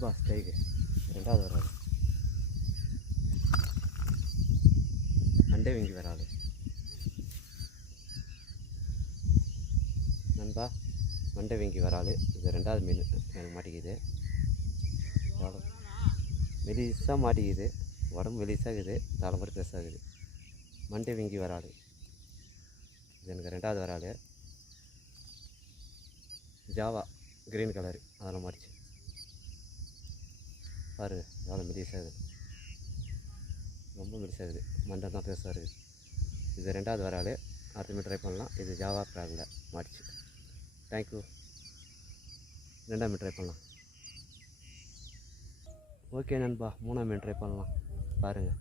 நண்பா ஸ்டைக்கு ரெண்டாவது வராது மண்டே வீங்கி வராது நண்பா மண்டை வீங்கி வராது. இது ரெண்டாவது மீன் எனக்கு மாட்டிக்குது. மெலிசாக மாட்டிக்குது. உடம்பு மெலிசாகுது. தலை மட்டும் பெருசாகுது. மண்டை வீங்கி வராது. இது எனக்கு ரெண்டாவது வராது. ஜாவா க்ரீன் கலரு அதெல்லாம் மாட்டிச்சு பாரு. எவ்வளோ மெலிசாகுது. ரொம்ப மெலிசாகுது. மண்டை தான் பெருசாக இருக்குது. இது ரெண்டாவது வராது. அடுத்த மீன் ட்ரை பண்ணலாம். இது ஜாவா ப்ராகில் மாட்டிச்சு. தேங்க்யூ. ரெண்டாவது மீன் ட்ரை பண்ணலாம். ஓகே நண்பா, மூணாவது மீன் ட்ரை பண்ணலாம் பாருங்கள்.